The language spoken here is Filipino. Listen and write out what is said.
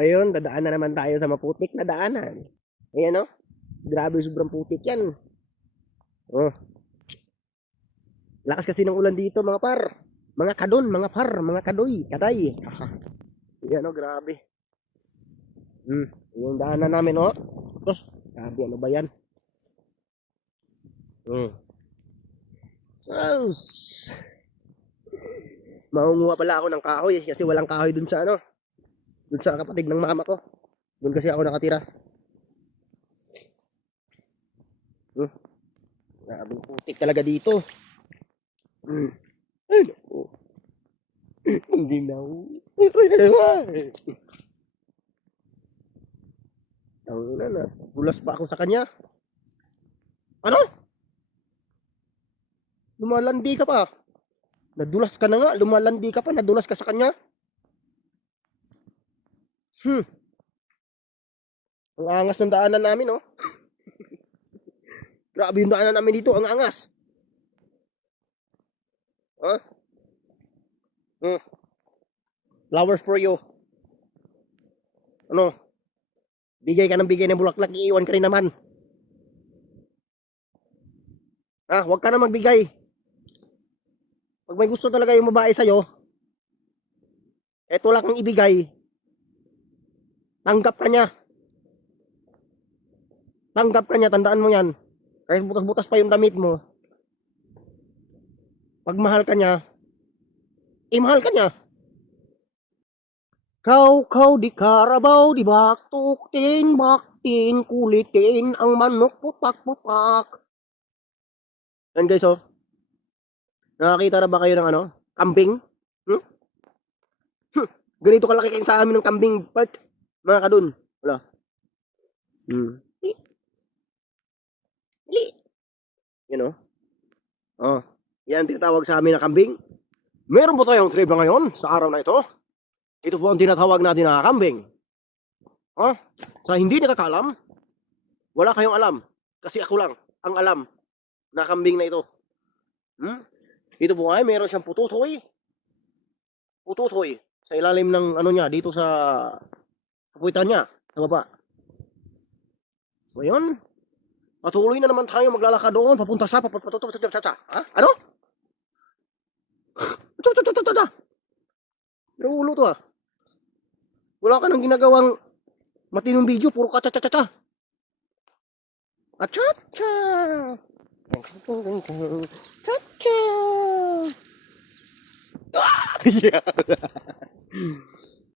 Ayun, dadaan na naman tayo sa maputik na daanan. Ayan, oh. Grabe, sobrang putik yan. Oh, lakas kasi ng ulan dito, mga par. Mga kadon, mga par, mga kadoy, kaday. Ayan, oh, grabe. Yung daanan namin, oh. Tapos, grabe, ano ba yan? So, maunguha pala ako ng kahoy kasi walang kahoy dun sa ano, dun sa kapatid ng mama ko. Dun kasi ako nakatira. Grabe, putik talaga dito. Ay, naku. Hindi na. Ang na. Bulas pa ako sa kanya. Ano? Lumalandi ka pa. Nadulas ka na nga. Lumalandi ka pa. Nadulas ka sa kanya. Ang angas ng daanan namin, oh. Grabe yung daanan namin dito. Ang angas. Huh? Flowers for you. Ano? Bigay ka ng bulaklak. Iiwan ka rin naman. Huwag ka na magbigay. Pag may gusto talaga yung babae sa'yo, eto lang kang ibigay. Tanggap ka niya. Tanggap ka niya, tandaan mo yan. Kahit butas-butas pa yung damit mo. Pag mahal ka niya, imahal ka niya. Kau di karabaw, di baktukin, baktin, kulitin, ang manok putak-putak. Yan guys, oh. Nakakita na ba kayo ng ano? Kambing? Ganito kalaki kayo sa amin ng kambing part. Mga kadun. Wala. Yan, oh. Oh. Yan tinatawag sa amin na kambing. Meron po tayong trivia ngayon sa araw na ito. Ito po ang tinatawag natin na kambing. Sa hindi nakakalam, wala kayong alam. Kasi ako lang ang alam na kambing na ito. Ito po ay meron siyang pututoy. Pututoy. Sa ilalim ng ano niya, dito sa kapuitan niya, sa baba. Ngayon, patuloy na naman tayo maglalakad doon, papunta sa Ano? Pero ulo to Wala ka nang ginagawang matinong video, puro ka cha-cha-cha-cha. Cha-cha. Cha-cha.